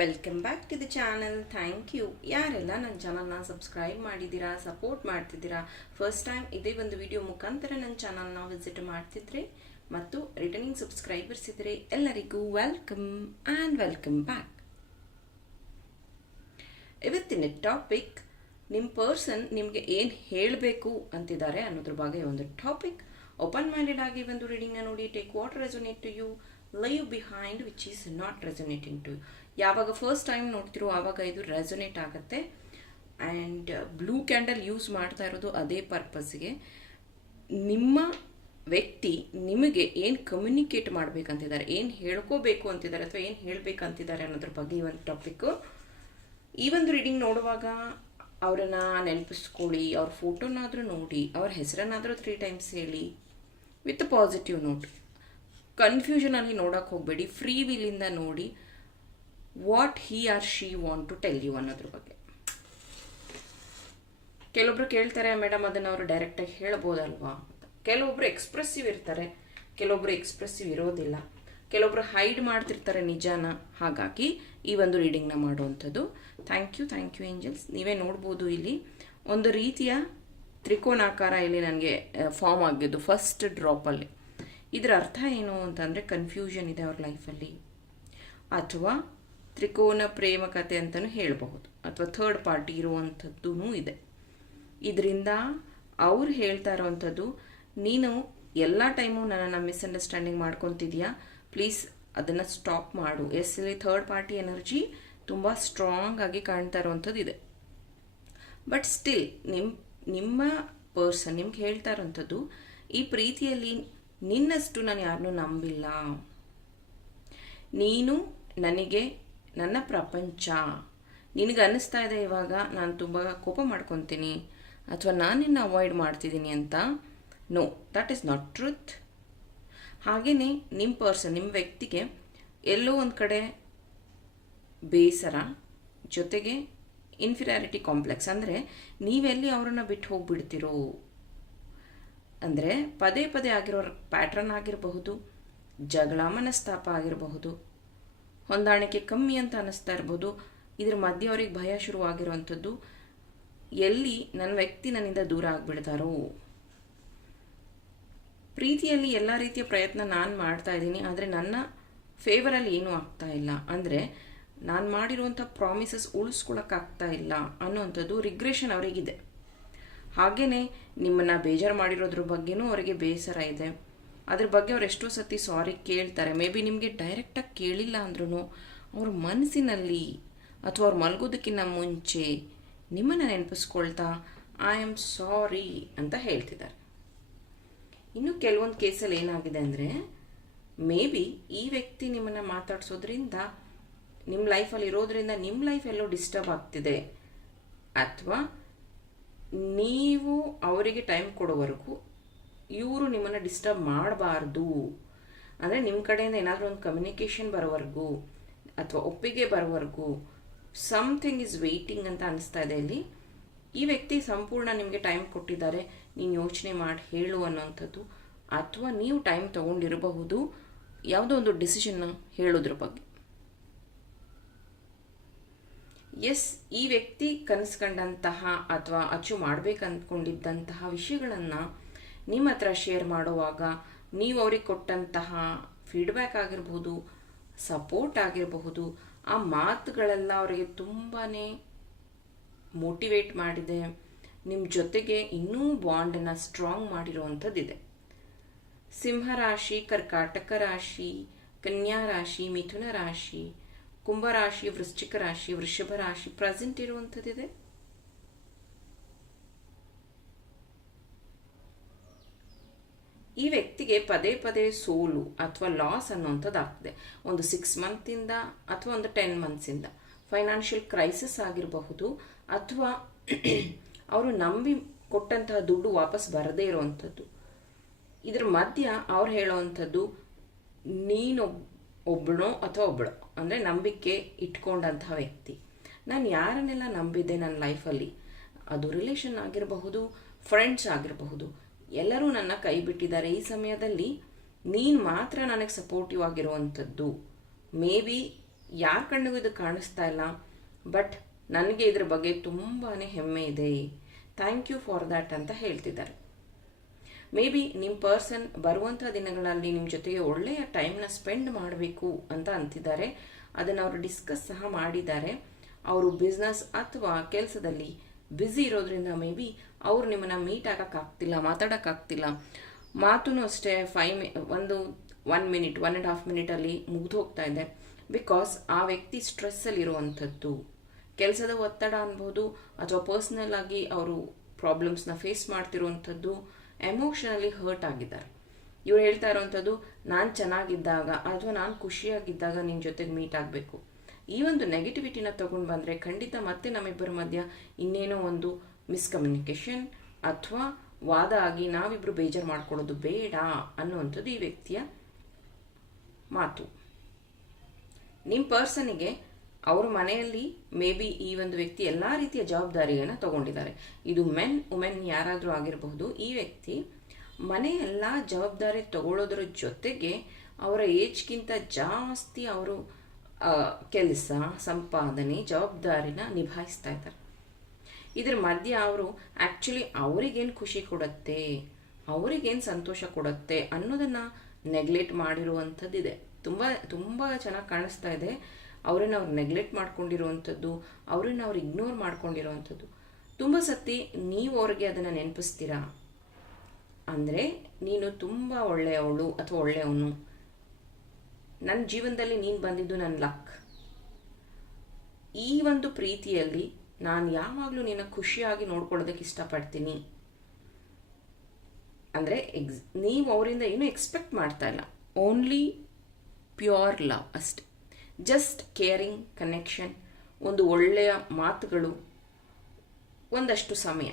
Welcome back to the channel thank you ಯಾರೆಲ್ಲ ನನ್ನ ಚಾನಲ್ನ ಸಬ್ಸ್ಕ್ರೈಬ್ ಮಾಡಿದ್ದೀರಾ ಸಪೋರ್ಟ್ ಮಾಡ್ತಿದ್ದೀರಾ ಫಸ್ಟ್ ಟೈಮ್ ಇದೇ ಒಂದು ವಿಡಿಯೋ ಮುಖಾಂತರ ನನ್ನ ಚಾನಲ್ನ ವಿಸಿಟ್ ಮಾಡ್ತಿದ್ರೆ ಮತ್ತು ರಿಟರ್ನಿಂಗ್ ಸಬ್ಸ್ಕ್ರೈಬರ್ಸ್ ಇದ್ದರೆ ಎಲ್ಲರಿಗೂ ವೆಲ್ಕಮ್ ಆ್ಯಂಡ್ ವೆಲ್ಕಮ್ ಬ್ಯಾಕ್ ಇವತ್ತಿನ ಟಾಪಿಕ್ ನಿಮ್ಮ ಪರ್ಸನ್ ನಿಮಗೆ ಏನು ಹೇಳಬೇಕು ಅಂತಿದ್ದಾರೆ ಅನ್ನೋದ್ರ ಬಗ್ಗೆ ಒಂದು ಟಾಪಿಕ್ ಓಪನ್ ಮೈಂಡೆಡ್ ಆಗಿ ಒಂದು ರೀಡಿಂಗ್ನ ನೋಡಿ take what resonate to you leave behind which is not resonating to ಯಾವಾಗ ಫಸ್ಟ್ ಟೈಮ್ ನೋಡ್ತಿರೋ ಆವಾಗ ಇದು ರೆಸೊನೇಟ್ ಆಗುತ್ತೆ. ಆ್ಯಂಡ್ ಬ್ಲೂ ಕ್ಯಾಂಡಲ್ ಯೂಸ್ ಮಾಡ್ತಾ ಇರೋದು ಅದೇ ಪರ್ಪಸ್ಗೆ ನಿಮ್ಮ ವ್ಯಕ್ತಿ ನಿಮಗೆ ಏನು ಕಮ್ಯುನಿಕೇಟ್ ಮಾಡಬೇಕಂತಿದ್ದಾರೆ, ಏನು ಹೇಳ್ಕೋಬೇಕು ಅಂತಿದ್ದಾರೆ, ಅಥವಾ ಏನು ಹೇಳಬೇಕಂತಿದ್ದಾರೆ ಅನ್ನೋದ್ರ ಬಗ್ಗೆ ಈ ಒಂದು ಟಾಪಿಕ್ಕು ಈ ಒಂದು ರೀಡಿಂಗ್ ನೋಡುವಾಗ ಅವರನ್ನ ನೆನಪಿಸ್ಕೊಳ್ಳಿ, ಅವ್ರ ಫೋಟೋನಾದರೂ ನೋಡಿ, ಅವ್ರ ಹೆಸರನ್ನಾದರೂ ತ್ರೀ ಟೈಮ್ಸ್ ಹೇಳಿ ವಿತ್ ಪಾಸಿಟಿವ್ ನೋಟ್ ಕನ್ಫ್ಯೂಷನಲ್ಲಿ ನೋಡೋಕೆ ಹೋಗಬೇಡಿ ಫ್ರೀ ವಿಲ್ಲಿಂದ ನೋಡಿ what he or she want to tell you ಅನ್ನೋದ್ರ ಬಗ್ಗೆ. ಕೆಲವೊಬ್ರು ಕೇಳ್ತಾರೆ ಮೇಡಮ್ ಅದನ್ನು ಅವರು ಡೈರೆಕ್ಟಾಗಿ ಹೇಳ್ಬೋದಲ್ವಾ? ಅಂತ. ಕೆಲವೊಬ್ರು ಎಕ್ಸ್ಪ್ರೆಸಿವ್ ಇರ್ತಾರೆ, ಕೆಲವೊಬ್ರು ಎಕ್ಸ್ಪ್ರೆಸಿವ್ ಇರೋದಿಲ್ಲ. ಕೆಲವೊಬ್ರು ಹೈಡ್ ಮಾಡ್ತಿರ್ತಾರೆ ನಿಜಾನ. ಹಾಗಾಗಿ ಈ ಒಂದು ರೀಡಿಂಗ್ನ ಮಾಡುವಂಥದ್ದು. Thank you thank you angels ನೀವೇ ನೋಡ್ಬೋದು ಇಲ್ಲಿ. ಒಂದು ರೀತಿಯ ತ್ರಿಕೋನಾಕಾರ ಇಲ್ಲಿ ನನಗೆ ಫಾರ್ಮ್ ಆಗಿದ್ದು ಫಸ್ಟ್ ಡ್ರಾಪಲ್ಲಿ ಇದರ ಅರ್ಥ ಏನು ಅಂತಂದರೆ ಕನ್ಫ್ಯೂಷನ್ ಇದೆ ಅವ್ರ ಲೈಫಲ್ಲಿ ಅಥವಾ ತ್ರಿಕೋನ ಪ್ರೇಮ ಕಥೆ ಅಂತಲೂ ಹೇಳಬಹುದು. ಅಥವಾ ಥರ್ಡ್ ಪಾರ್ಟಿ ಇರುವಂಥದ್ದೂ ಇದೆ. ಇದರಿಂದ ಅವ್ರು ಹೇಳ್ತಾ ಇರೋವಂಥದ್ದು, ನೀನು ಎಲ್ಲ ಟೈಮು ನನ್ನನ್ನು ಮಿಸ್ಅಂಡರ್ಸ್ಟ್ಯಾಂಡಿಂಗ್ ಮಾಡ್ಕೊತಿದ್ಯಾ? ಪ್ಲೀಸ್ ಅದನ್ನು ಸ್ಟಾಪ್ ಮಾಡು. ಎಸ್ ಇಲ್ಲಿ ಥರ್ಡ್ ಪಾರ್ಟಿ ಎನರ್ಜಿ ತುಂಬ ಸ್ಟ್ರಾಂಗ್ ಆಗಿ ಕಾಣ್ತಾ ಇರೋವಂಥದ್ದು ಇದೆ ಬಟ್ ಸ್ಟಿಲ್ ನಿಮ್ಮ ನಿಮ್ಮ ಪರ್ಸನ್ ನಿಮ್ಗೆ ಹೇಳ್ತಾ ಇರೋವಂಥದ್ದು, ಈ ಪ್ರೀತಿಯಲ್ಲಿ ನಿನ್ನಷ್ಟು ನಾನು ಯಾರನ್ನೂ ನಂಬಿಲ್ಲ. ನೀನು ನನಗೆ ನನ್ನ ಪ್ರಪಂಚ. ನಿನಗೆ ಅನ್ನಿಸ್ತಾ ಇದೆ ಇವಾಗ? ನಾನು ತುಂಬ ಕೋಪ ಮಾಡ್ಕೊತೀನಿ. ಅಥವಾ ನಾನು ನಿನ್ನ ಅವಾಯ್ಡ್ ಮಾಡ್ತಿದ್ದೀನಿ ಅಂತ? No that is not truth ಹಾಗೆಯೇ ನಿಮ್ಮ ಪರ್ಸನ್ ನಿಮ್ಮ ವ್ಯಕ್ತಿಗೆ ಎಲ್ಲೋ ಒಂದು ಕಡೆ ಬೇಸರ, ಜೊತೆಗೆ ಇನ್ಫಿರಿಯಾರಿಟಿ ಕಾಂಪ್ಲೆಕ್ಸ್ ಅಂದರೆ ನೀವೆಲ್ಲಿ ಅವರನ್ನು ಬಿಟ್ಟು ಹೋಗ್ಬಿಡ್ತಿರೋ? ಅಂದರೆ ಪದೇ ಪದೇ ಆಗಿರೋ ಪ್ಯಾಟ್ರನ್ ಆಗಿರಬಹುದು, ಜಗಳ ಮನಸ್ತಾಪ ಆಗಿರಬಹುದು ಹೊಂದಾಣಿಕೆ ಕಮ್ಮಿ ಅಂತ ಅನ್ನಿಸ್ತಾ ಇರ್ಬೋದು. ಇದ್ರ ಮಧ್ಯೆ ಅವ್ರಿಗೆ ಭಯ ಶುರುವಾಗಿರುವಂಥದ್ದು, ಎಲ್ಲಿ ನನ್ನ ವ್ಯಕ್ತಿ ನನ್ನಿಂದ ದೂರ ಆಗಿಬಿಡ್ತಾರೋ. ಪ್ರೀತಿಯಲ್ಲಿ ಎಲ್ಲ ರೀತಿಯ ಪ್ರಯತ್ನ ನಾನು ಮಾಡ್ತಾ ಇದ್ದೀನಿ, ಆದರೆ ನನ್ನ ಫೇವರಲ್ಲಿ ಏನೂ ಆಗ್ತಾ ಇಲ್ಲ. ಅಂದರೆ ನಾನು ಮಾಡಿರುವಂಥ ಪ್ರಾಮಿಸಸ್ ಉಳಿಸ್ಕೊಳಕ್ಕಾಗ್ತಾ ಇಲ್ಲ ಅನ್ನುವಂಥದ್ದು ರಿಗ್ರೆಷನ್ ಅವರಿಗಿದೆ. ಹಾಗೆಯೇ ನಿಮ್ಮನ್ನು ಬೇಜಾರು ಮಾಡಿರೋದ್ರ ಬಗ್ಗೆನೂ ಅವರಿಗೆ ಬೇಸರ ಇದೆ. ಅದ್ರ ಬಗ್ಗೆ ಅವ್ರು ಎಷ್ಟೋ ಸತಿ ಸಾರಿ ಕೇಳ್ತಾರೆ. ಮೇ ಬಿ ನಿಮಗೆ ಡೈರೆಕ್ಟಾಗಿ ಕೇಳಿಲ್ಲ ಅಂದ್ರೂ ಅವ್ರ ಮನಸ್ಸಿನಲ್ಲಿ ಅಥವಾ ಅವ್ರು ಮಲಗೋದಕ್ಕಿಂತ ಮುಂಚೆ ನಿಮ್ಮನ್ನು ನೆನಪಿಸ್ಕೊಳ್ತಾ ಐ ಆಮ್ ಸಾರಿ ಅಂತ ಹೇಳ್ತಿದ್ದಾರೆ. ಇನ್ನು ಕೆಲವೊಂದು ಕೇಸಲ್ಲಿ ಏನಾಗಿದೆ ಅಂದರೆ ಮೇ ಬಿ ಈ ವ್ಯಕ್ತಿ ನಿಮ್ಮನ್ನು ಮಾತಾಡ್ಸೋದ್ರಿಂದ ನಿಮ್ಮ ಲೈಫಲ್ಲಿ ಇರೋದ್ರಿಂದ ನಿಮ್ಮ ಲೈಫ್ ಎಲ್ಲೋ ಡಿಸ್ಟರ್ಬ್ ಆಗ್ತಿದೆ. ಅಥವಾ ನೀವು ಅವರಿಗೆ ಟೈಮ್ ಕೊಡೋವರೆಗೂ ಇವರು ನಿಮ್ಮನ್ನು ಡಿಸ್ಟರ್ಬ್ ಮಾಡಬಾರ್ದು. ಅಂದರೆ ನಿಮ್ಮ ಕಡೆಯಿಂದ ಏನಾದರೂ ಒಂದು ಕಮ್ಯುನಿಕೇಷನ್ ಬರೋವರೆಗೂ ಅಥವಾ ಒಪ್ಪಿಗೆ ಬರೋವರೆಗೂ ಸಮಥಿಂಗ್ ಇಸ್ ವೆಯ್ಟಿಂಗ್ ಅಂತ ಅನಿಸ್ತಾ ಇದೆ ಇಲ್ಲಿ ಈ ವ್ಯಕ್ತಿ ಸಂಪೂರ್ಣ ನಿಮಗೆ ಟೈಮ್ ಕೊಟ್ಟಿದ್ದಾರೆ. ನೀನು ಯೋಚನೆ ಮಾಡಿ, ಹೇಳು ಅನ್ನೋವಂಥದ್ದು ಅಥವಾ ನೀವು ಟೈಮ್ ತೊಗೊಂಡಿರಬಹುದು. ಯಾವುದೋ ಒಂದು ಡಿಸಿಷನ್ ಹೇಳೋದ್ರ ಬಗ್ಗೆ. ಎಸ್ ಈ ವ್ಯಕ್ತಿ ಕನಸ್ಕೊಂಡಂತಹ ಅಥವಾ ಅಚೀವ್ ಮಾಡಬೇಕಂದ್ಕೊಂಡಿದ್ದಂತಹ ವಿಷಯಗಳನ್ನು ನಿಮ್ಮ ಹತ್ರ ಶೇರ್ ಮಾಡುವಾಗ ನೀವು ಅವ್ರಿಗೆ ಕೊಟ್ಟಂತಹ ಫೀಡ್ಬ್ಯಾಕ್ ಆಗಿರ್ಬೋದು ಸಪೋರ್ಟ್ ಆಗಿರಬಹುದು, ಆ ಮಾತುಗಳೆಲ್ಲ ಅವರಿಗೆ ತುಂಬಾ ಮೋಟಿವೇಟ್ ಮಾಡಿದೆ. ನಿಮ್ಮ ಜೊತೆಗೆ ಇನ್ನೂ ಬಾಂಡನ್ನು ಸ್ಟ್ರಾಂಗ್ ಮಾಡಿರುವಂಥದ್ದಿದೆ. ಸಿಂಹರಾಶಿ, ಕರ್ಕಾಟಕ ರಾಶಿ, ಕನ್ಯಾ ರಾಶಿ, ಮಿಥುನ ರಾಶಿ ಕುಂಭರಾಶಿ ವೃಶ್ಚಿಕ ರಾಶಿ, ವೃಷಭ ರಾಶಿ ಪ್ರೆಸೆಂಟ್ ಇರುವಂಥದ್ದಿದೆ. ಈ ವ್ಯಕ್ತಿಗೆ ಪದೇ ಪದೇ ಸೋಲು ಅಥವಾ ಲಾಸ್ ಅನ್ನುವಂಥದ್ದು ಆಗ್ತದೆ ಒಂದು ಸಿಕ್ಸ್ ಮಂತಿಂದ ಅಥವಾ ಒಂದು ಟೆನ್ ಮಂತ್ಸಿಂದ ಫೈನಾನ್ಷಿಯಲ್ ಕ್ರೈಸಿಸ್ ಆಗಿರಬಹುದು ಅಥವಾ ಅವರು ನಂಬಿ ಕೊಟ್ಟಂತಹ ದುಡ್ಡು ವಾಪಸ್ ಬರದೇ ಇರುವಂಥದ್ದು. ಇದ್ರ ಮಧ್ಯ ಅವ್ರು ಹೇಳೋವಂಥದ್ದು, ನೀನು ಒಬ್ಬಳೋ ಅಥವಾ ಒಬ್ಬಳು ಅಂದರೆ ನಂಬಿಕೆ ಇಟ್ಕೊಂಡಂತಹ ವ್ಯಕ್ತಿ. ನಾನು ಯಾರನ್ನೆಲ್ಲ ನಂಬಿದ್ದೆ ನನ್ನ ಲೈಫಲ್ಲಿ ಅದು ರಿಲೇಷನ್ ಆಗಿರಬಹುದು ಫ್ರೆಂಡ್ಸ್ ಆಗಿರಬಹುದು. ಎಲ್ಲರೂ ನನ್ನ ಕೈ ಬಿಟ್ಟಿದ್ದಾರೆ. ಈ ಸಮಯದಲ್ಲಿ ನೀನು ಮಾತ್ರ ನನಗೆ ಸಪೋರ್ಟಿವ್ ಆಗಿರುವಂಥದ್ದು. ಮೇ ಬಿ ಯಾರ ಕಣ್ಣಿಗೂ ಇದು ಕಾಣಿಸ್ತಾ ಇಲ್ಲ ಬಟ್ ನನಗೆ ಇದ್ರ ಬಗ್ಗೆ ತುಂಬಾ ಹೆಮ್ಮೆ ಇದೆ. ಥ್ಯಾಂಕ್ ಯು ಫಾರ್ ದ್ಯಾಟ್ ಅಂತ ಹೇಳ್ತಿದ್ದಾರೆ. ಮೇ ಬಿ ನಿಮ್ಮ ಪರ್ಸನ್ ಬರುವಂಥ ದಿನಗಳಲ್ಲಿ ನಿಮ್ಮ ಜೊತೆಗೆ ಒಳ್ಳೆಯ ಟೈಮ್ನ ಸ್ಪೆಂಡ್ ಮಾಡಬೇಕು ಅಂತ ಅಂತಿದ್ದಾರೆ. ಅದನ್ನು ಅವರು ಡಿಸ್ಕಸ್ ಸಹ ಮಾಡಿದ್ದಾರೆ. ಅವರು ಬಿಸ್ನೆಸ್ ಅಥವಾ ಕೆಲಸದಲ್ಲಿ ಬ್ಯುಸಿ ಇರೋದ್ರಿಂದ ಮೇ ಬಿ ಅವ್ರು ನಿಮ್ಮನ್ನು ಮೀಟ್ ಆಗೋಕ್ಕಾಗ್ತಿಲ್ಲ, ಮಾತಾಡೋಕ್ಕಾಗ್ತಿಲ್ಲ. ಮಾತೂ ಅಷ್ಟೇ ಫೈವ್ ಮಿ ಒಂದು one minute one and half ಮಿನಿಟಲ್ಲಿ ಮುಗಿದು ಹೋಗ್ತಾ ಇದೆ. ಬಿಕಾಸ್ ಆ ವ್ಯಕ್ತಿ ಸ್ಟ್ರೆಸ್ಸಲ್ಲಿರುವಂಥದ್ದು ಕೆಲಸದ ಒತ್ತಡ ಅನ್ಬೋದು, ಅಥವಾ ಪರ್ಸ್ನಲ್ ಆಗಿ ಅವರು ಪ್ರಾಬ್ಲಮ್ಸ್ನ ಫೇಸ್ ಮಾಡ್ತಿರುವಂಥದ್ದು ಎಮೋಷನಲಿ ಹರ್ಟ್ ಆಗಿದ್ದಾರೆ. ಇವ್ರು ಹೇಳ್ತಾ ಇರೋವಂಥದ್ದು, ನಾನು ಚೆನ್ನಾಗಿದ್ದಾಗ, ಅಥವಾ ನಾನು ಖುಷಿಯಾಗಿದ್ದಾಗ ನಿನ್ನ ಜೊತೆಗೆ ಮೀಟ್ ಆಗಬೇಕು. ಈ ಒಂದು ನೆಗೆಟಿವಿಟಿನ ತಗೊಂಡು ಬಂದರೆ ಖಂಡಿತ ಮತ್ತೆ ನಮ್ಮಿಬ್ಬರ ಮಧ್ಯ ಇನ್ನೇನೋ ಒಂದು ಮಿಸ್ಕಮ್ಯುನಿಕೇಷನ್ ಅಥವಾ ವಾದ ಆಗಿ ನಾವಿಬ್ಬರು ಬೇಜಾರು ಮಾಡ್ಕೊಳ್ಳೋದು ಬೇಡ ಅನ್ನುವಂಥದ್ದು ಈ ವ್ಯಕ್ತಿಯ ಮಾತು. ನಿಮ್ಮ ಪರ್ಸನಿಗೆ ಅವ್ರ ಮನೆಯಲ್ಲಿ ಮೇ ಬಿ ಈ ಒಂದು ವ್ಯಕ್ತಿ ಎಲ್ಲ ರೀತಿಯ ಜವಾಬ್ದಾರಿಯನ್ನು ತಗೊಂಡಿದ್ದಾರೆ. ಇದು ಮೆನ್ ವುಮೆನ್ ಯಾರಾದರೂ ಆಗಿರಬಹುದು, ಈ ವ್ಯಕ್ತಿ ಮನೆ ಎಲ್ಲ ಜವಾಬ್ದಾರಿ ತಗೊಳ್ಳೋದ್ರ ಜೊತೆಗೆ ಅವರ ಏಜ್ಗಿಂತ ಜಾಸ್ತಿ ಅವರು ಕೆಲಸ, ಸಂಪಾದನೆ, ಜವಾಬ್ದಾರಿನ ನಿಭಾಯಿಸ್ತಾ ಇದ್ದಾರೆ. ಇದ್ರ ಮಧ್ಯೆ ಅವರು ಆ್ಯಕ್ಚುಲಿ ಅವರಿಗೇನು ಖುಷಿ ಕೊಡುತ್ತೆ? ಅವರಿಗೇನು ಸಂತೋಷ ಕೊಡುತ್ತೆ? ಅನ್ನೋದನ್ನು ನೆಗ್ಲೆಕ್ಟ್ ಮಾಡಿರುವಂಥದ್ದಿದೆ. ತುಂಬ ತುಂಬ ಚೆನ್ನಾಗಿ ಕಾಣಿಸ್ತಾ ಇದೆ. ಅವರನ್ನು ಅವ್ರು ನೆಗ್ಲೆಕ್ಟ್ ಮಾಡ್ಕೊಂಡಿರುವಂಥದ್ದು, ಅವರನ್ನು ಅವ್ರು ಇಗ್ನೋರ್ ಮಾಡ್ಕೊಂಡಿರುವಂಥದ್ದು. ತುಂಬ ಸತಿ ನೀವು ಅವ್ರಿಗೆ ಅದನ್ನು ನೆನಪಿಸ್ತೀರಾ? ಅಂದರೆ ನೀನು ತುಂಬ ಒಳ್ಳೆಯವಳು ಅಥವಾ ಒಳ್ಳೆಯವನು. ನನ್ನ ಜೀವನದಲ್ಲಿ ನೀನು ಬಂದಿದ್ದು ನನ್ನ ಲಕ್ ಈ ಒಂದು ಪ್ರೀತಿಯಲ್ಲಿ ನಾನು ಯಾವಾಗಲೂ ನಿನ್ನ ಖುಷಿಯಾಗಿ ನೋಡ್ಕೊಳ್ಳೋದಕ್ಕೆ ಇಷ್ಟಪಡ್ತೀನಿ. ಅಂದರೆ ಎಕ್ಸ್ ನೀವು ಅವರಿಂದ ಏನು ಎಕ್ಸ್ಪೆಕ್ಟ್ ಮಾಡ್ತಾ ಇಲ್ಲ. ಓನ್ಲಿ ಪ್ಯೂರ್ ಲವ್ ಅಷ್ಟೆ. ಜಸ್ಟ್ ಕೇರಿಂಗ್ ಕನೆಕ್ಷನ್ ಒಂದು ಒಳ್ಳೆಯ ಮಾತುಗಳು, ಒಂದಷ್ಟು ಸಮಯ.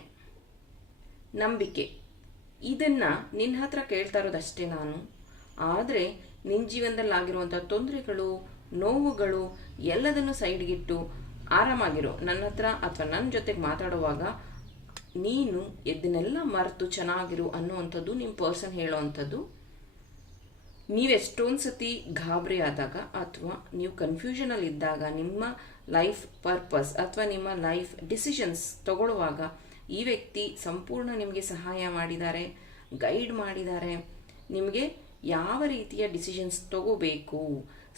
ನಂಬಿಕೆ. ಇದನ್ನು ನಿನ್ನ ಹತ್ರ ಕೇಳ್ತಾ ಇರೋದಷ್ಟೇ ನಾನು. ಆದರೆ ನಿನ್ನ ಜೀವನದಲ್ಲಿ ಆಗಿರುವಂಥ ತೊಂದರೆಗಳು, ನೋವುಗಳು ಎಲ್ಲದನ್ನು ಸೈಡ್ಗಿಟ್ಟು ಆರಾಮಾಗಿರು. ನನ್ನ ಹತ್ರ ಅಥವಾ ನನ್ನ ಜೊತೆಗೆ ಮಾತಾಡುವಾಗ ನೀನು ಇದನ್ನೆಲ್ಲ ಮರೆತು ಚೆನ್ನಾಗಿರು ಅನ್ನುವಂಥದ್ದು ನಿಮ್ಮ ಪರ್ಸನ್ ಹೇಳೋವಂಥದ್ದು. ನೀವು ಎಷ್ಟೊಂದು ಸತಿ ಗಾಬರಿ ಆದಾಗ ಅಥವಾ ನೀವು ಕನ್ಫ್ಯೂಷನಲ್ಲಿ ಇದ್ದಾಗ ನಿಮ್ಮ ಲೈಫ್ ಪರ್ಪಸ್ ಅಥವಾ ನಿಮ್ಮ ಲೈಫ್ ಡಿಸಿಷನ್ಸ್ ತಗೊಳ್ಳುವಾಗ ಈ ವ್ಯಕ್ತಿ ಸಂಪೂರ್ಣ ನಿಮಗೆ ಸಹಾಯ ಮಾಡಿದ್ದಾರೆ, ಗೈಡ್ ಮಾಡಿದ್ದಾರೆ, ನಿಮಗೆ ಯಾವ ರೀತಿಯ ಡಿಸಿಷನ್ಸ್ ತಗೋಬೇಕು?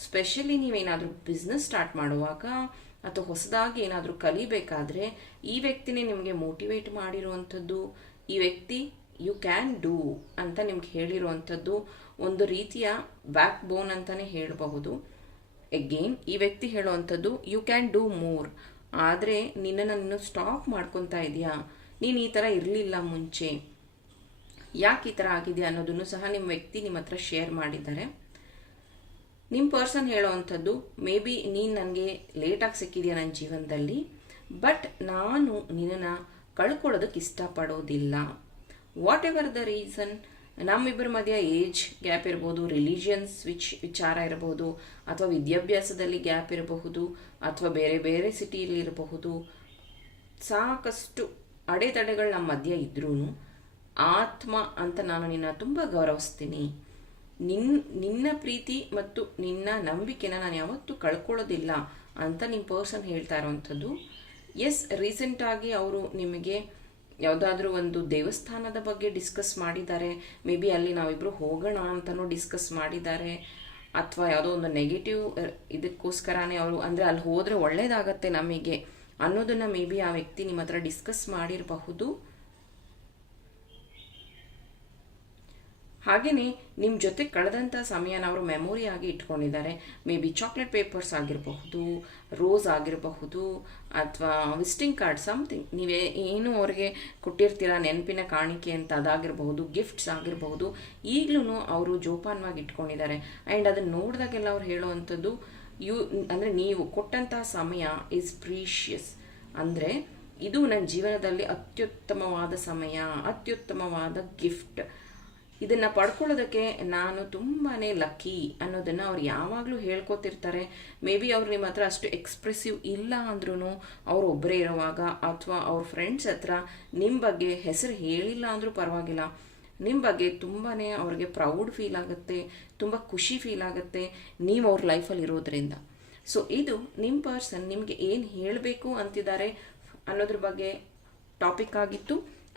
ಸ್ಪೆಷಲಿ ನೀವೇನಾದರೂ ಬಿಸ್ನೆಸ್ ಸ್ಟಾರ್ಟ್ ಮಾಡುವಾಗ ಅಥವಾ ಹೊಸದಾಗಿ ಏನಾದರೂ ಕಲಿಬೇಕಾದ್ರೆ ಈ ವ್ಯಕ್ತಿನೇ ನಿಮಗೆ ಮೋಟಿವೇಟ್ ಮಾಡಿರುವಂಥದ್ದು, ಈ ವ್ಯಕ್ತಿ ಯು ಕ್ಯಾನ್ ಡೂ ಅಂತ ನಿಮ್ಗೆ ಹೇಳಿರುವಂಥದ್ದು ಒಂದು ರೀತಿಯ ಬ್ಯಾಕ್ ಬೋನ್ ಅಂತಲೇ ಹೇಳಬಹುದು. ಎಗೇನ್ ಈ ವ್ಯಕ್ತಿ ಹೇಳುವಂಥದ್ದು ಯು ಕ್ಯಾನ್ ಡೂ ಮೋರ್ ಆದರೆ ನಿನ್ನನ್ನು ನೀನು ಸ್ಟಾಪ್ ಮಾಡ್ಕೊತಾ ಇದೆಯಾ? ನೀನು ಈ ಥರ ಇರಲಿಲ್ಲ ಮುಂಚೆ. ಯಾಕೆ ಈ ಥರ ಆಗಿದೆ ಅನ್ನೋದನ್ನು ಸಹ ನಿಮ್ಮ ವ್ಯಕ್ತಿ ನಿಮ್ಮ ಹತ್ರ ಶೇರ್ ಮಾಡಿದ್ದಾರೆ. ನಿಮ್ಮ ಪರ್ಸನ್ ಹೇಳೋವಂಥದ್ದು ಮೇ ಬಿ ನೀನು ನನಗೆ ಲೇಟಾಗಿ ಸಿಕ್ಕಿದೆಯಾ ನನ್ನ ಜೀವನದಲ್ಲಿ ಬಟ್ ನಾನು ನಿನ್ನನ್ನು ಕಳ್ಕೊಳ್ಳೋದಕ್ಕೆ ಇಷ್ಟಪಡೋದಿಲ್ಲ. ವಾಟ್ ಎವರ್ ದ ರೀಸನ್ ನಮ್ಮಿಬ್ಬರ ಮಧ್ಯ ಏಜ್ ಗ್ಯಾಪ್ ಇರ್ಬೋದು ರಿಲಿಜಿಯನ್ಸ್ ವಿಚ್ ವಿಚಾರ ಇರಬಹುದು ಅಥವಾ ವಿದ್ಯಾಭ್ಯಾಸದಲ್ಲಿ ಗ್ಯಾಪ್ ಇರಬಹುದು, ಅಥವಾ ಬೇರೆ ಬೇರೆ ಸಿಟಿಯಲ್ಲಿ ಇರಬಹುದು, ಸಾಕಷ್ಟು ಅಡೆತಡೆಗಳು ನಮ್ಮ ಮಧ್ಯೆ ಇದ್ರೂ ಆತ್ಮ ಅಂತ ನಾನು ನಿನ್ನ ತುಂಬ ಗೌರವಿಸ್ತೀನಿ. ನಿನ್, ನಿನ್ನ ಪ್ರೀತಿ ಮತ್ತು ನಿನ್ನ ನಂಬಿಕೆನ ನಾನು ಯಾವತ್ತೂ ಕಳ್ಕೊಳ್ಳೋದಿಲ್ಲ ಅಂತ ನಿಮ್ಮ ಪರ್ಸನ್ ಹೇಳ್ತಾ ಇರೋವಂಥದ್ದು. ಎಸ್ ರೀಸೆಂಟಾಗಿ ಅವರು ನಿಮಗೆ ಯಾವುದಾದ್ರೂ ಒಂದು ದೇವಸ್ಥಾನದ ಬಗ್ಗೆ ಡಿಸ್ಕಸ್ ಮಾಡಿದ್ದಾರೆ. ಮೇ ಬಿ ಅಲ್ಲಿ ನಾವಿಬ್ಬರು ಹೋಗೋಣ ಅಂತಲೂ ಡಿಸ್ಕಸ್ ಮಾಡಿದ್ದಾರೆ. ಅಥವಾ ಯಾವುದೋ ಒಂದು ನೆಗೆಟಿವ್ ಇದಕ್ಕೋಸ್ಕರನೇ ಅವರು ಅಂದರೆ ಅಲ್ಲಿ ಹೋದರೆ ಒಳ್ಳೇದಾಗತ್ತೆ ನಮಗೆ ಅನ್ನೋದನ್ನು ಮೇ ಬಿ ಆ ವ್ಯಕ್ತಿ ನಿಮ್ಮ ಹತ್ರ ಡಿಸ್ಕಸ್ ಮಾಡಿರಬಹುದು. ಹಾಗೆಯೇ ನಿಮ್ಮ ಜೊತೆ ಕಳೆದಂಥ ಸಮಯನ ಅವರು ಮೆಮೊರಿ ಆಗಿ ಇಟ್ಕೊಂಡಿದ್ದಾರೆ. ಮೇ ಬಿ ಚಾಕ್ಲೇಟ್ ಪೇಪರ್ಸ್ ಆಗಿರಬಹುದು ರೋಸ್ ಆಗಿರಬಹುದು, ಅಥವಾ ವಿಸಿಟಿಂಗ್ ಕಾರ್ಡ್ ಸಮಥಿಂಗ್ ನೀವೇ ಏನು ಅವ್ರಿಗೆ ಕೊಟ್ಟಿರ್ತೀರ, ನೆನಪಿನ ಕಾಣಿಕೆ ಅಂತ ಅದಾಗಿರಬಹುದು ಗಿಫ್ಟ್ಸ್ ಆಗಿರಬಹುದು ಈಗಲೂ ಅವರು ಜೋಪಾನವಾಗಿ ಇಟ್ಕೊಂಡಿದ್ದಾರೆ. ಆ್ಯಂಡ್ ಅದನ್ನು ನೋಡಿದಾಗೆಲ್ಲ ಅವ್ರು ಹೇಳುವಂಥದ್ದು, ಯು, ಅಂದರೆ ನೀವು ಕೊಟ್ಟಂಥ ಸಮಯ ಈಸ್ ಪ್ರೀಷಿಯಸ್ ಅಂದರೆ ಇದು ನನ್ನ ಜೀವನದಲ್ಲಿ ಅತ್ಯುತ್ತಮವಾದ ಸಮಯ, ಅತ್ಯುತ್ತಮವಾದ ಗಿಫ್ಟ್ ಇದನ್ನು ಪಡ್ಕೊಳ್ಳೋದಕ್ಕೆ ನಾನು ತುಂಬಾ ಲಕ್ಕಿ ಅನ್ನೋದನ್ನು ಅವ್ರು ಯಾವಾಗಲೂ ಹೇಳ್ಕೊತಿರ್ತಾರೆ. ಮೇ ಬಿ ಅವ್ರು ನಿಮ್ಮ ಹತ್ರ ಅಷ್ಟು ಎಕ್ಸ್ಪ್ರೆಸಿವ್ ಇಲ್ಲ ಅಂದ್ರೂ ಅವ್ರು ಒಬ್ಬರೇ ಇರುವಾಗ ಅಥವಾ ಅವ್ರ ಫ್ರೆಂಡ್ಸ್ ಹತ್ರ ನಿಮ್ಮ ಬಗ್ಗೆ ಹೆಸರು ಹೇಳಿಲ್ಲ ಅಂದರೂ ಪರವಾಗಿಲ್ಲ. ನಿಮ್ಮ ಬಗ್ಗೆ ತುಂಬಾ ಅವ್ರಿಗೆ ಪ್ರೌಡ್ ಫೀಲ್ ಆಗುತ್ತೆ, ತುಂಬ ಖುಷಿ ಫೀಲ್ ಆಗುತ್ತೆ ನೀವು ಅವ್ರ ಲೈಫಲ್ಲಿ ಇರೋದ್ರಿಂದ. ಸೊ ಇದು ನಿಮ್ಮ ಪರ್ಸನ್ ನಿಮಗೆ ಏನು ಹೇಳಬೇಕು ಅಂತಿದ್ದಾರೆ ಅನ್ನೋದ್ರ ಬಗ್ಗೆ ಟಾಪಿಕ್ ಆಗಿತ್ತು.